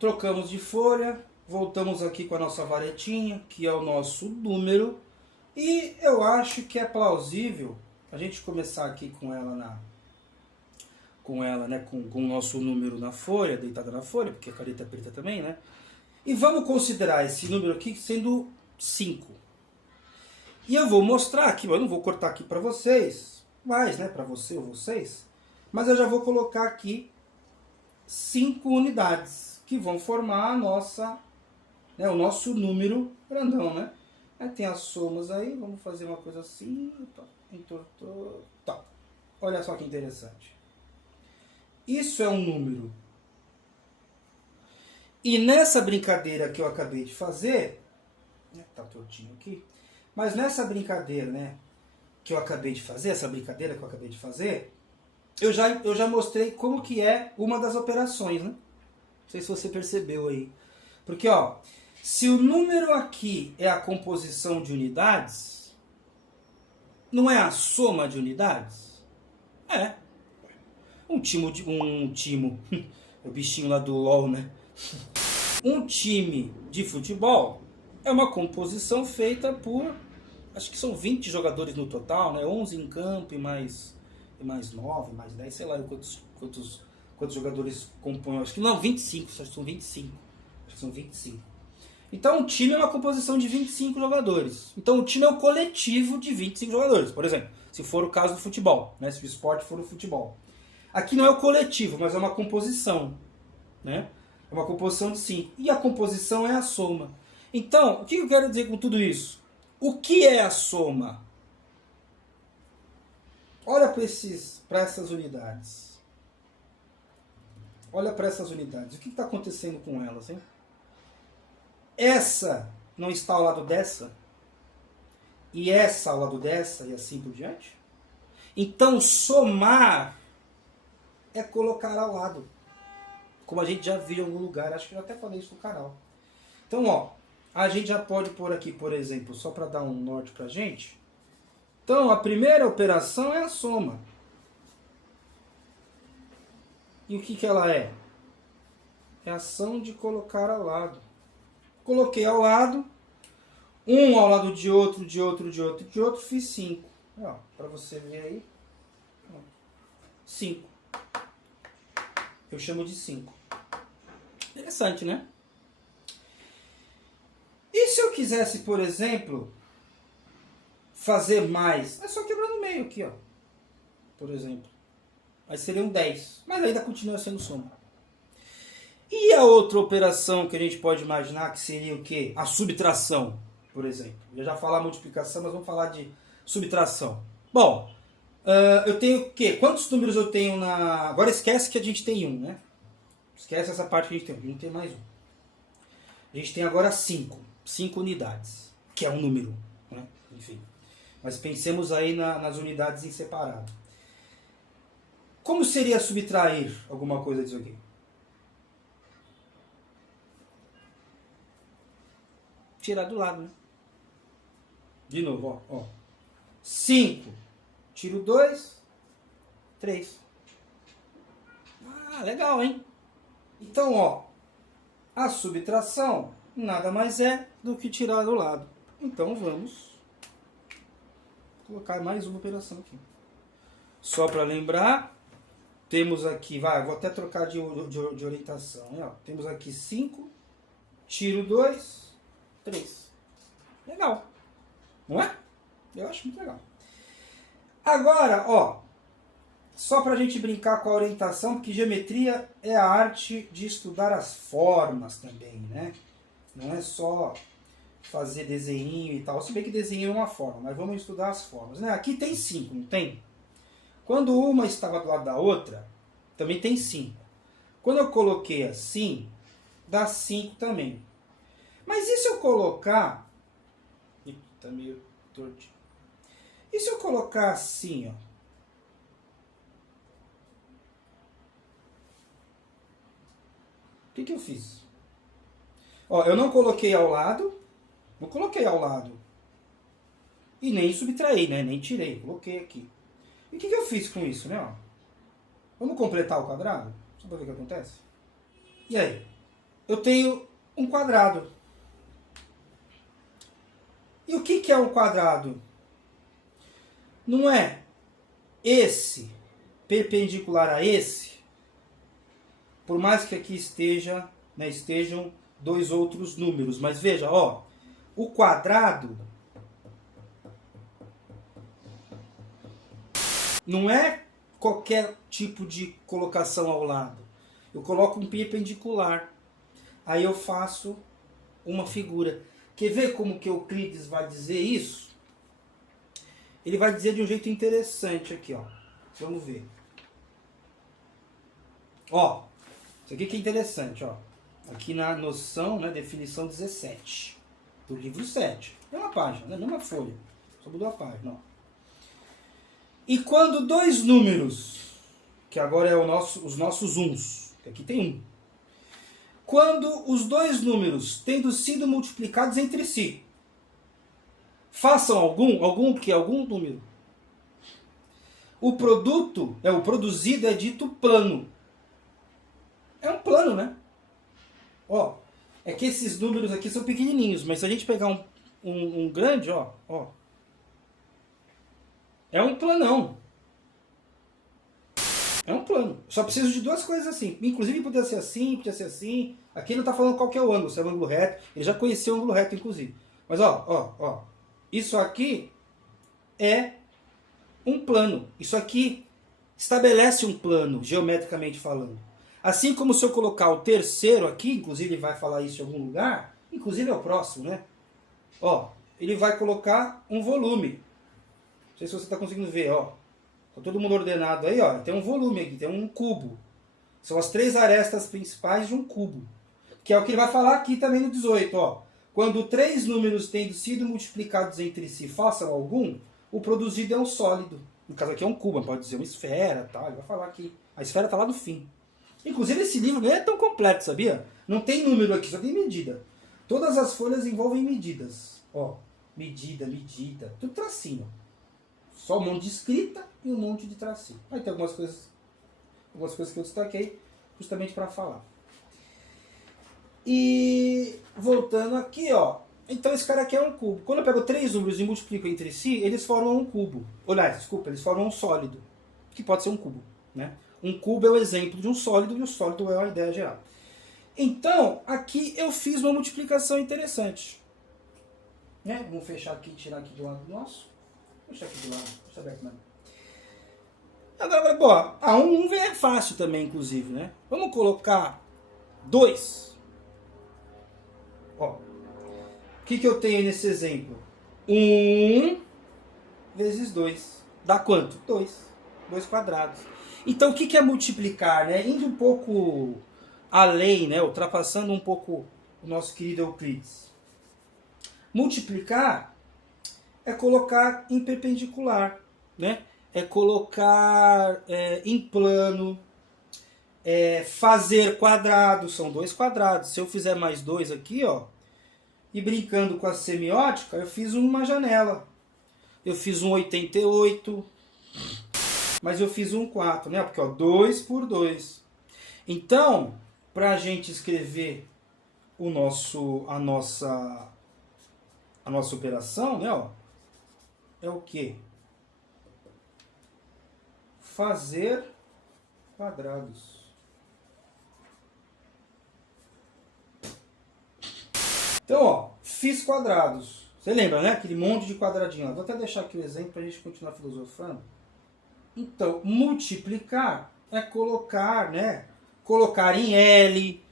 trocamos de folha, voltamos aqui com a nossa varetinha, que é o nosso número, e eu acho que é plausível a gente começar aqui com ela com o nosso número na folha, deitada na folha, porque a caneta é preta também, né? E vamos considerar esse número aqui sendo 5. E eu vou mostrar aqui, eu não vou cortar aqui para vocês, mas, né, para você ou vocês, mas eu já vou colocar aqui 5 unidades, que vão formar a nossa, né, o nosso número grandão, né? Aí tem as somas aí, vamos fazer uma coisa assim, entortou, tá. Olha só que interessante. Isso é um número. E nessa brincadeira que eu acabei de fazer, tá tortinho aqui, mas nessa brincadeira, né, que eu acabei de fazer, eu já mostrei como que é uma das operações, né? Não sei se você percebeu aí. Porque, ó, se o número aqui é a composição de unidades, não é a soma de unidades? É. Um time, o bichinho lá do LOL, né? Um time de futebol é uma composição feita por, acho que são 20 jogadores no total, né? 11 em campo e mais 9, mais 10, sei lá quantos jogadores compõem. Acho que não, 25, acho que são 25. Acho que são 25. Então um time é uma composição de 25 jogadores. Então o time é um coletivo de 25 jogadores, por exemplo. Se for o caso do futebol, né? Se o esporte for o futebol. Aqui não é o coletivo, mas é uma composição, né? É uma composição de 5. E a composição é a soma. Então, o que eu quero dizer com tudo isso? O que é a soma? Olha para essas unidades. Olha para essas unidades. O que está acontecendo com elas, hein? Essa não está ao lado dessa? E essa ao lado dessa? E assim por diante? Então, somar é colocar ao lado. Como a gente já viu em algum lugar, acho que eu até falei isso no canal. Então, ó, a gente já pode pôr aqui, por exemplo, só para dar um norte pra gente. Então, a primeira operação é a soma. E o que ela é? É a ação de colocar ao lado. Coloquei ao lado, um ao lado de outro, fiz 5. Para você ver aí, 5. Eu chamo de 5. Interessante, né? E se eu quisesse, por exemplo, fazer mais? É só quebrar no meio aqui, ó. Por exemplo. Aí seriam 10. Mas ainda continua sendo soma. E a outra operação que a gente pode imaginar que seria o quê? A subtração, por exemplo. Eu já falei multiplicação, mas vamos falar de subtração. Bom, eu tenho o quê? Quantos números eu tenho na... Agora esquece que a gente tem 1, né? Esquece essa parte que a gente tem. A gente tem mais 1. A gente tem agora 5. 5 unidades. Que é um número, né? Enfim. Mas pensemos aí nas unidades em separado. Como seria subtrair alguma coisa disso aqui? Tirar do lado, né? De novo, ó. 5. Tiro 2. 3. Ah, legal, hein? Então, ó. A subtração nada mais é do que tirar do lado. Então, vamos colocar mais uma operação aqui. Só para lembrar, temos aqui, vou até trocar de orientação. Né? Ó, temos aqui 5, tiro 2, 3. Legal. Não é? Eu acho muito legal. Agora, ó, só para a gente brincar com a orientação, porque geometria é a arte de estudar as formas também, né? Não é só fazer desenho e tal. Se bem que desenho é uma forma, mas vamos estudar as formas. Né? Aqui tem 5, não tem? Quando uma estava do lado da outra, também tem 5. Quando eu coloquei assim, dá 5 também. Mas e se eu colocar... Tá meio tortinho. E se eu colocar assim, ó? O que eu fiz? Ó, eu não coloquei ao lado. Não coloquei ao lado. E nem subtraí, né? Nem tirei. Coloquei aqui. E o que eu fiz com isso, né? Ó? Vamos completar o quadrado? Só para ver o que acontece. E aí? eu tenho um quadrado. E o que é um quadrado? Não é esse perpendicular a esse, por mais que aqui estejam dois outros números. Mas veja, ó, o quadrado não é qualquer tipo de colocação ao lado. Eu coloco um perpendicular. Aí eu faço uma figura. Quer ver como que Euclides vai dizer isso? Ele vai dizer de um jeito interessante aqui, ó. Vamos ver. Ó, isso aqui que é interessante, ó. Aqui na noção, né, definição 17, do livro 7. Mesma página, né, mesma folha. Só mudou a página, ó. E quando dois números, que agora é os nossos uns, que aqui tem um. Quando os dois números tendo sido multiplicados entre si, façam algum número. O produto, o produzido é dito plano. É um plano, né? Ó, é que esses números aqui são pequenininhos, mas se a gente pegar um grande, ó, é um planão. É um plano. Só preciso de duas coisas assim. Inclusive podia ser assim, podia ser assim. Aqui ele não está falando qual que é o ângulo, se é o ângulo reto. Ele já conheceu o ângulo reto, inclusive. Mas ó. Isso aqui é um plano. Isso aqui estabelece um plano, geometricamente falando. Assim como se eu colocar o terceiro aqui, inclusive ele vai falar isso em algum lugar, inclusive é o próximo, né? Ó, ele vai colocar um volume. Não sei se você está conseguindo ver, ó. Tá todo mundo ordenado aí, ó. Tem um volume aqui, tem um cubo. São as três arestas principais de um cubo. Que é o que ele vai falar aqui também no 18, ó. Quando três números tendo sido multiplicados entre si façam algum, o produzido é um sólido. No caso aqui é um cubo, pode dizer uma esfera, tá? Ele vai falar aqui. A esfera está lá no fim. Inclusive esse livro nem é tão completo, sabia? Não tem número aqui, só tem medida. Todas as folhas envolvem medidas. Ó, medida, tudo tracinho. Só um monte de escrita e um monte de tracinho. Aí tem algumas coisas que eu destaquei justamente para falar. E voltando aqui, ó. Então esse cara aqui é um cubo. Quando eu pego três números e multiplico entre si, eles formam um cubo. Olha, desculpa, eles formam um sólido. Que pode ser um cubo, né? Um cubo é o exemplo de um sólido e o sólido é a ideia geral. Então, aqui eu fiz uma multiplicação interessante. Né? Vamos fechar aqui e tirar aqui do lado nosso. Deixa aqui do lado. Deixa aberto mesmo. Agora, pô, um é fácil também, inclusive, né? Vamos colocar 2. Ó, o que eu tenho nesse exemplo? 1 vezes 2. Dá quanto? 2. 2 quadrados. Então, o que é multiplicar, né? Indo um pouco além, né? Ultrapassando um pouco o nosso querido Euclides. Multiplicar é colocar em perpendicular, né? É colocar em plano, fazer quadrado, são 2 quadrados. Se eu fizer mais 2 aqui, ó, e brincando com a semiótica, eu fiz uma janela. Eu fiz um 88, mas eu fiz um 4, né? Porque, ó, 2 por 2. Então, para a gente escrever a nossa operação, né, ó, é o quê? Fazer quadrados. Então, ó, fiz quadrados. Você lembra, né? Aquele monte de quadradinho. Vou até deixar aqui o exemplo para a gente continuar filosofando. Então, multiplicar é colocar, né? Colocar em L.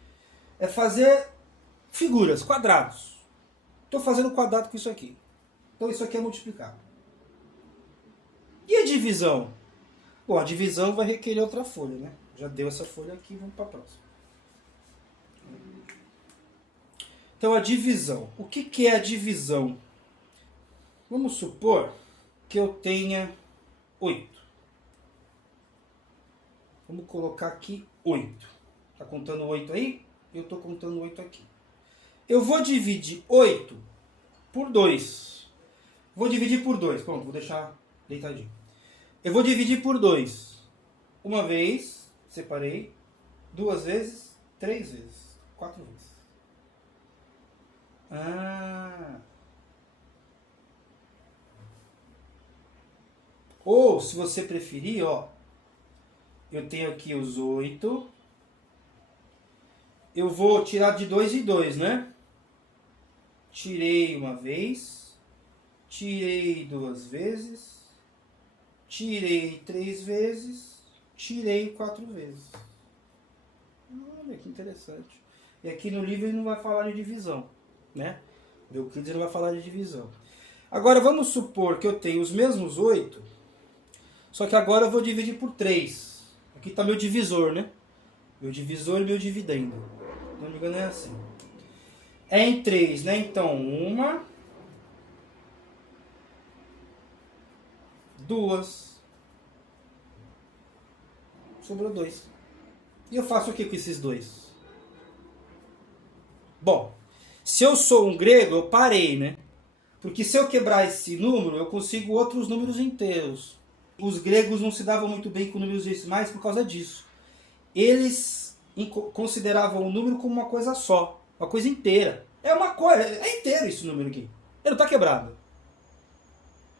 É fazer figuras, quadrados. Estou fazendo quadrado com isso aqui. Então, isso aqui é multiplicar. E a divisão? Bom, a divisão vai requerer outra folha, né? Já deu essa folha aqui, vamos para a próxima. Então, a divisão. O que é a divisão? Vamos supor que eu tenha 8. Vamos colocar aqui 8. Está contando 8 aí? Eu estou contando 8 aqui. Eu vou dividir 8 por 2. Vou dividir por 2. Pronto, vou deixar deitadinho. Eu vou dividir por 2. Uma vez, separei. 2 vezes, 3 vezes, 4 vezes. Ah. Ou, se você preferir, ó, eu tenho aqui os 8. Eu vou tirar de 2 em 2, né? Tirei uma vez, tirei 2 vezes, tirei 3 vezes, tirei 4 vezes. Olha que interessante. E aqui no livro ele não vai falar de divisão, né? O Euclides não vai falar de divisão. Agora vamos supor que eu tenho os mesmos 8, só que agora eu vou dividir por 3. Aqui está meu divisor, né? Meu divisor e meu dividendo. Se não me engano é assim. É em 3, né? Então, 1, 2. Sobrou 2. E eu faço o que com esses 2? Bom, se eu sou um grego, eu parei, né? Porque se eu quebrar esse número, eu consigo outros números inteiros. Os gregos não se davam muito bem com números decimais por causa disso. Eles consideravam o número como uma coisa só, uma coisa inteira. É uma coisa, é inteiro esse número aqui. Ele não está quebrado.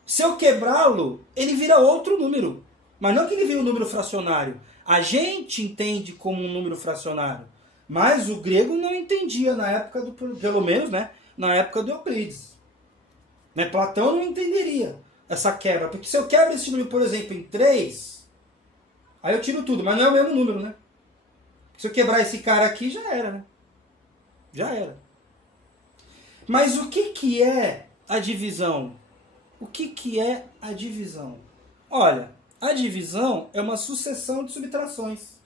Se eu quebrá-lo, ele vira outro número. Mas não que ele vira um número fracionário. A gente entende como um número fracionário. Mas o grego não entendia na época do, pelo menos, né, na época do Euclides. Né, Platão não entenderia essa quebra. Porque se eu quebro esse número, por exemplo, em 3, aí eu tiro tudo, mas não é o mesmo número, né? Se eu quebrar esse cara aqui, já era, né? Já era. Mas o que é a divisão? O que é a divisão? Olha, a divisão é uma sucessão de subtrações.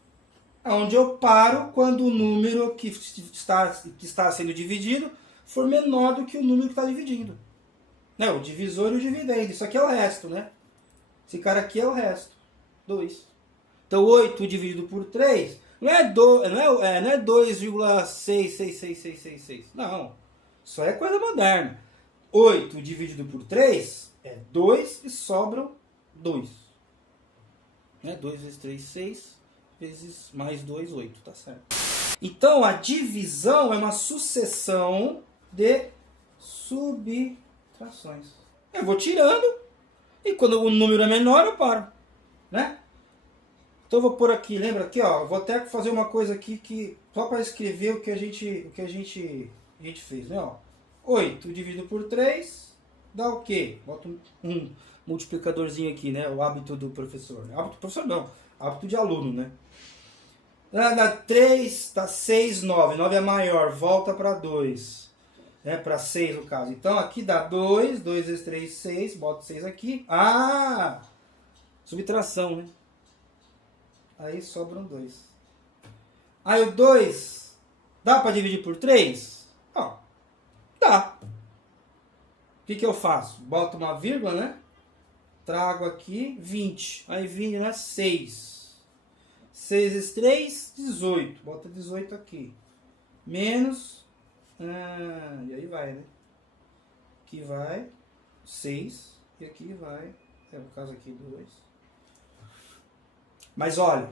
Onde eu paro quando o número que está sendo dividido for menor do que o número que está dividindo. Né? O divisor e o dividendo. Isso aqui é o resto, né? Esse cara aqui é o resto. 2. Então 8 dividido por 3 não é 2,666666. Não. Isso é coisa moderna. 8 dividido por 3 é 2 e sobram 2. Né? 2 vezes 3, 6. Vezes mais 2, 8. Tá certo. Então a divisão é uma sucessão de subtrações. Eu vou tirando e quando o número é menor eu paro. Né? Então eu vou pôr aqui, lembra aqui, ó, vou até fazer uma coisa aqui que só para escrever o que a gente fez, né, ó. 8 dividido por 3 dá o quê? Bota um multiplicadorzinho aqui, né, o hábito do professor. Hábito do professor não, hábito de aluno, né? Dá 3, dá 6, 9. 9 é maior, volta para 2. Né, para 6 no caso. Então aqui dá 2, 2 vezes 3, 6, bota 6 aqui. Ah, subtração, né? Aí sobram 2. Aí o 2, dá para dividir por 3? Ó, dá. O que eu faço? Boto uma vírgula, né? Trago aqui 20. Aí 20 é 6. 6 vezes 3, 18. Bota 18 aqui. Menos. E aí vai, né? Aqui vai 6. E aqui vai. No caso aqui 2. Mas olha,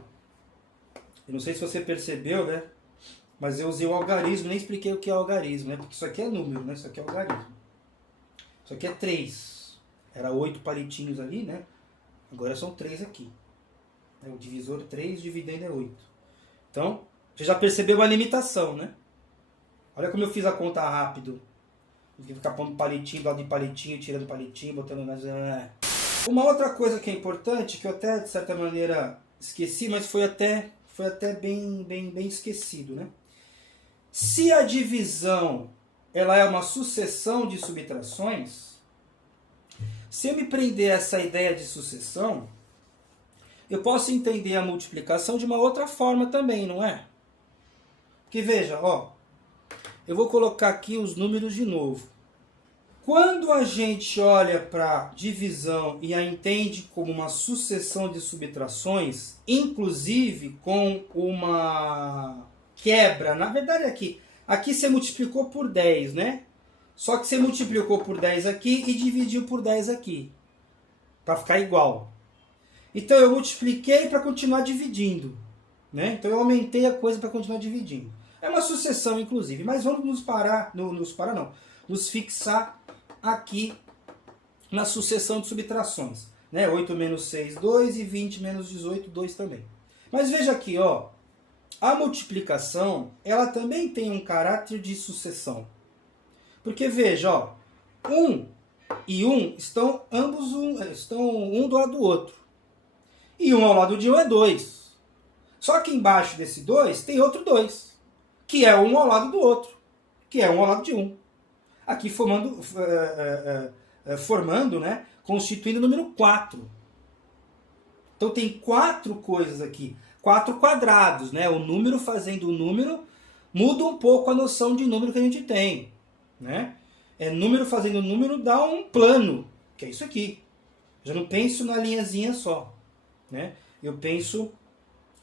eu não sei se você percebeu, né? Mas eu usei o algarismo, nem expliquei o que é algarismo, né? Porque isso aqui é número, né? Isso aqui é algarismo. Isso aqui é 3. Era 8 palitinhos ali, né? Agora são 3 aqui. O divisor 3, dividendo é 8. Então, você já percebeu a limitação, né? Olha como eu fiz a conta rápido. Tem que ficar pondo palitinho, do lado de palitinho, tirando palitinho, botando mais... Uma outra coisa que é importante, que eu até, de certa maneira, esqueci, mas foi até bem esquecido, né? Se a divisão ela é uma sucessão de subtrações, se eu me prender a essa ideia de sucessão, eu posso entender a multiplicação de uma outra forma também, não é? Porque veja, ó, eu vou colocar aqui os números de novo. Quando a gente olha para divisão e a entende como uma sucessão de subtrações, inclusive com uma quebra, na verdade aqui você multiplicou por 10, né? Só que você multiplicou por 10 aqui e dividiu por 10 aqui, para ficar igual. Então eu multipliquei para continuar dividindo, né? Então eu aumentei a coisa para continuar dividindo. É uma sucessão, inclusive, mas vamos nos fixar aqui na sucessão de subtrações. Né? 8 menos 6, 2 e 20 menos 18, 2 também. Mas veja aqui, ó, a multiplicação, ela também tem um caráter de sucessão. Porque veja, ó, 1 e 1 estão um do lado do outro. E 1 ao lado de 1 é 2. Só que embaixo desse 2 tem outro 2, que é 1 ao lado do outro, que é 1 ao lado de 1. Aqui formando, né, constituindo o número 4. Então tem 4 coisas aqui, 4 quadrados, né? O número fazendo o número muda um pouco a noção de número que a gente tem, né? Número fazendo número dá um plano, que é isso aqui. Já não penso na linhazinha só, né? Eu penso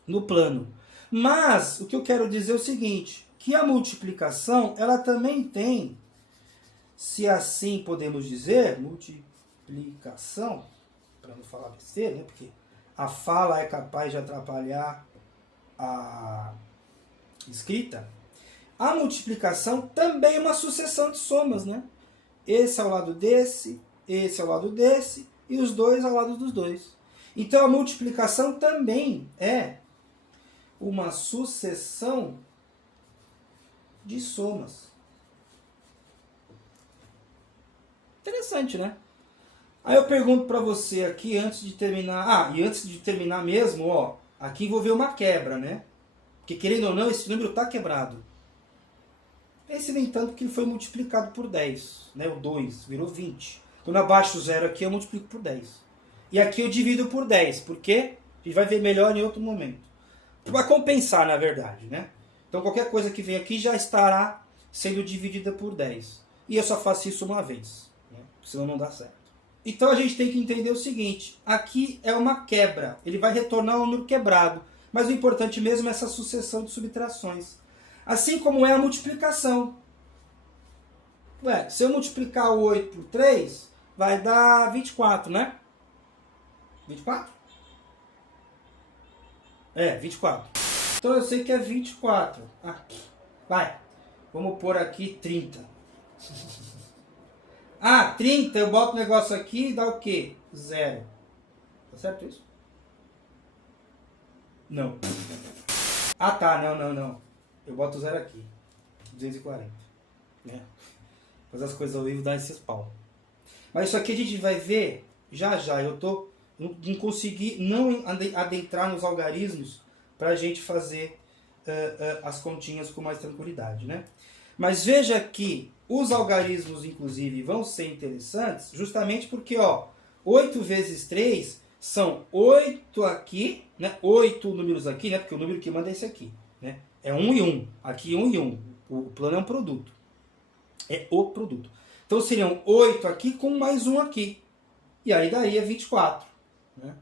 no plano. Mas o que eu quero dizer é o seguinte, que a multiplicação, ela também tem, se assim podemos dizer, multiplicação, para não falar besteira, né? Porque a fala é capaz de atrapalhar a escrita. A multiplicação também é uma sucessão de somas, né? Esse ao lado desse, esse ao lado desse, e os dois ao lado dos dois. Então a multiplicação também é uma sucessão de somas. Interessante, né? Aí eu pergunto para você aqui antes de terminar. E antes de terminar mesmo, ó, aqui envolveu uma quebra, né? Porque querendo ou não, esse número está quebrado. Esse nem tanto que ele foi multiplicado por 10, né? O 2 virou 20. Quando abaixo o zero aqui, eu multiplico por 10. E aqui eu divido por 10, porque a gente vai ver melhor em outro momento. Para compensar, na verdade, né? Então qualquer coisa que vem aqui já estará sendo dividida por 10. E eu só faço isso uma vez, né? Senão não dá certo. Então a gente tem que entender o seguinte, aqui é uma quebra, ele vai retornar um número quebrado, mas o importante mesmo é essa sucessão de subtrações. Assim como é a multiplicação. Ué, se eu multiplicar o 8 por 3, vai dar 24, né? 24? 24. Então eu sei que é 24. Vai, vamos pôr aqui 30. 30, eu boto o negócio aqui e dá o quê? 0. Tá certo isso? Não. Tá, não. Eu boto 0 aqui. 240. Né? Fazer as coisas ao vivo dá esses pau. Mas isso aqui a gente vai ver já. Não consegui não adentrar nos algarismos para a gente fazer as continhas com mais tranquilidade, né? Mas veja que os algarismos, inclusive, vão ser interessantes justamente porque, ó, 8 vezes 3 são 8 aqui, né? 8 números aqui, né? Porque o número que manda é esse aqui, né? É 1 e 1. Aqui 1 e 1. O plano é um produto. É o produto. Então seriam 8 aqui com mais 1 aqui. E aí daria 24. Né?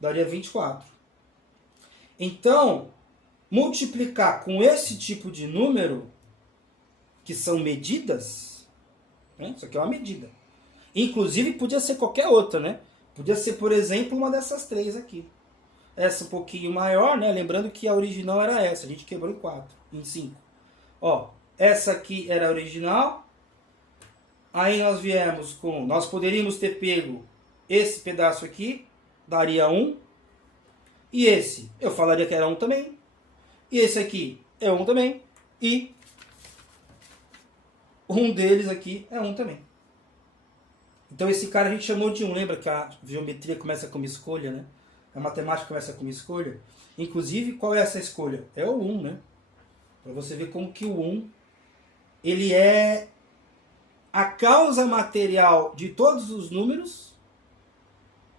Daria 24. Então, multiplicar com esse tipo de número, que são medidas, né? Isso aqui é uma medida. Inclusive podia ser qualquer outra, né? Podia ser, por exemplo, uma dessas 3 aqui. Essa um pouquinho maior, né? Lembrando que a original era essa. A gente quebrou em 4, em 5. Ó, essa aqui era a original. Aí nós viemos com... Nós poderíamos ter pego esse pedaço aqui. Daria 1. E esse, eu falaria que era 1 também. E esse aqui é 1 também. E um deles aqui é 1 também. Então esse cara a gente chamou de 1. Lembra que a geometria começa com uma escolha, né? A matemática começa com uma escolha. Inclusive, qual é essa escolha? É o 1, né? Para você ver como que o 1, ele é a causa material de todos os números,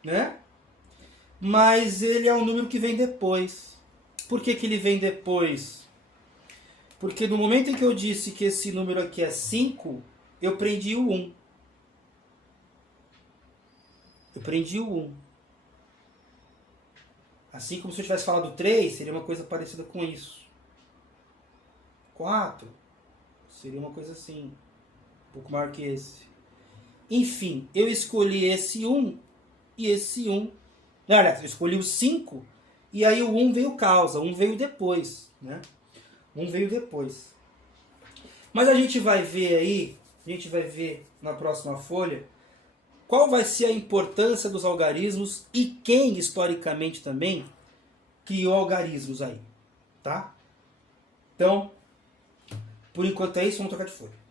né? Mas ele é um número que vem depois. Por que que ele vem depois? Porque no momento em que eu disse que esse número aqui é 5, eu prendi o 1. Eu prendi o 1. Assim como se eu tivesse falado 3, seria uma coisa parecida com isso. 4 seria uma coisa assim, um pouco maior que esse. Enfim, eu escolhi esse 1 e esse 1. Aliás, eu escolhi o 5 e aí o 1 veio causa, o 1 veio depois, né? Um veio depois. Mas a gente vai ver aí, a gente vai ver na próxima folha, qual vai ser a importância dos algarismos e quem, historicamente também, criou algarismos aí, tá? Então, por enquanto é isso, vamos trocar de folha.